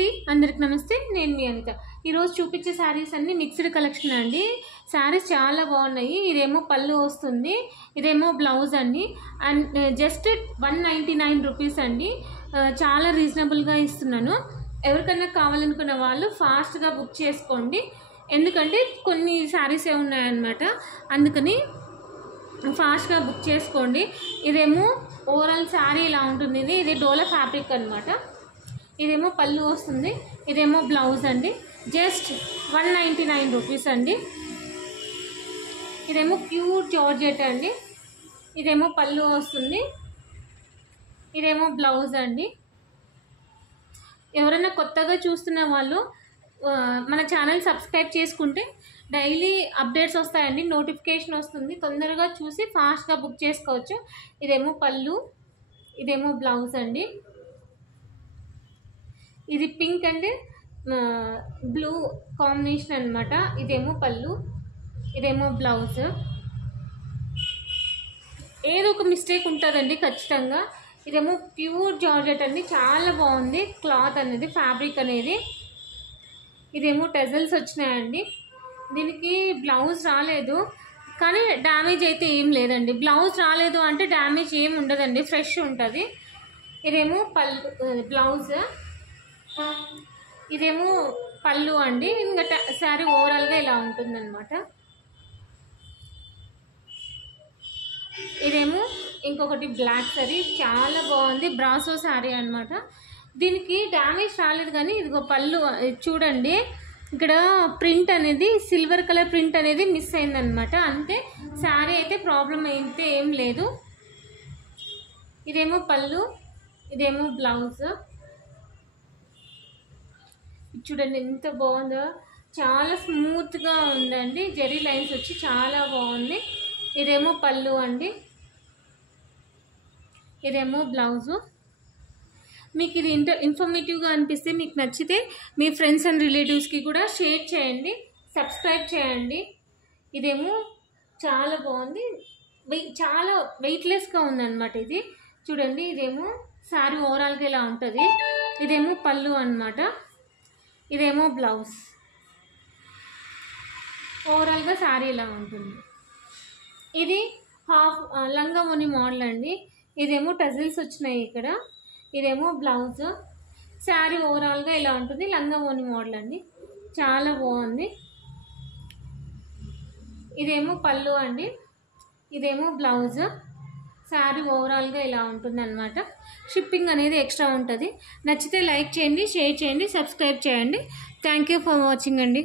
అండి, అందరికి నమస్తే. నేను మీ అనిత. ఈరోజు చూపించే శారీస్ అన్నీ మిక్స్డ్ కలెక్షన్ అండి. శారీస్ చాలా బాగున్నాయి. ఇదేమో పళ్ళు వస్తుంది, ఇదేమో బ్లౌజ్ అండి. అండ్ జస్ట్ 199 రూపీస్ అండి. చాలా రీజనబుల్గా ఇస్తున్నాను. ఎవరికైనా కావాలనుకున్న వాళ్ళు ఫాస్ట్గా బుక్ చేసుకోండి, ఎందుకంటే కొన్ని శారీసే ఉన్నాయన్నమాట. అందుకని ఫాస్ట్గా బుక్ చేసుకోండి. ఇదేమో ఓవరాల్ శారీ ఇలా ఉంటుంది. ఇది డోలా ఫ్యాబ్రిక్ అనమాట. ఇదేమో పళ్ళు వస్తుంది, ఇదేమో బ్లౌజ్ అండి. జస్ట్ 199 రూపీస్ అండి. ఇదేమో ప్యూర్ జార్జెట్ అండి. ఇదేమో పళ్ళు వస్తుంది, ఇదేమో బ్లౌజ్ అండి. ఎవరైనా కొత్తగా చూస్తున్న వాళ్ళు మన ఛానల్ సబ్స్క్రైబ్ చేసుకుంటే డైలీ అప్డేట్స్ వస్తాయండి, నోటిఫికేషన్ వస్తుంది. తొందరగా చూసి ఫాస్ట్గా బుక్ చేసుకోవచ్చు. ఇదేమో పళ్ళు, ఇదేమో బ్లౌజ్ అండి. ఇది పింక్ అండ్ బ్లూ కాంబినేషన్ అనమాట. ఇదేమో పళ్ళు, ఇదేమో బ్లౌజ్. ఏదో ఒక మిస్టేక్ ఉంటుందండి ఖచ్చితంగా. ఇదేమో ప్యూర్ జార్జెట్ అండి, చాలా బాగుంది క్లాత్ అనేది, ఫ్యాబ్రిక్ అనేది. ఇదేమో టెజల్స్ వచ్చినాయండి. దీనికి బ్లౌజ్ రాలేదు, కానీ డ్యామేజ్ అయితే ఏం లేదండి. బ్లౌజ్ రాలేదు అంటే డ్యామేజ్ ఏం ఉండదండి, ఫ్రెష్ ఉంటుంది. ఇదేమో పళ్ళు, బ్లౌజ్. ఇదేమో పళ్ళు అండి. ఇంకా శారీ ఓవరాల్గా ఇలా ఉంటుందన్నమాట. ఇదేమో ఇంకొకటి బ్లాక్ శారీ, చాలా బాగుంది, బ్రాసో శారీ అనమాట. దీనికి డ్యామేజ్ రాలేదు, కానీ ఇదిగో పళ్ళు చూడండి, ఇక్కడ ప్రింట్ అనేది సిల్వర్ కలర్ ప్రింట్ అనేది మిస్ అయిందనమాట. అంతే, శారీ అయితే ప్రాబ్లం అయితే ఏం లేదు. ఇదేమో పళ్ళు, ఇదేమో బ్లౌజ్. చూడండి ఎంత బాగుందో, చాలా స్మూత్గా ఉందండి. జెరీ లైన్స్ వచ్చి చాలా బాగుంది. ఇదేమో పళ్ళు అండి, ఇదేమో బ్లౌజు. మీకు ఇది ఇన్ఫర్మేటివ్గా అనిపిస్తే, మీకు నచ్చితే మీ ఫ్రెండ్స్ అండ్ రిలేటివ్స్కి కూడా షేర్ చేయండి, సబ్స్క్రైబ్ చేయండి. ఇదేమో చాలా బాగుంది, చాలా వెయిట్లెస్గా ఉందన్నమాట. ఇది చూడండి, ఇదేమో శారీ ఓవరాల్గా ఇలా ఉంటుంది. ఇదేమో పళ్ళు అన్నమాట, ఇదేమో బ్లౌజ్. ఓవరాల్గా శారీ ఇలా ఉంటుంది. ఇది హాఫ్ లంగా ఓని మోడల్ అండి. ఇదేమో టజిల్స్ వచ్చినాయి ఇక్కడ. ఇదేమో బ్లౌజ్. శారీ ఓవరాల్గా ఇలా ఉంటుంది, లంగా ఓని మోడల్ అండి, చాలా బాగుంది. ఇదేమో పళ్ళు అండి, ఇదేమో బ్లౌజ్. శారీ ఓవరాల్గా ఇలా ఉంటుంది అనమాట. షిప్పింగ్ అనేది ఎక్స్ట్రా ఉంటుంది. నచ్చితే లైక్ చేయండి, షేర్ చేయండి, సబ్స్క్రైబ్ చేయండి. థ్యాంక్ యూ ఫర్ వాచింగ్ అండి.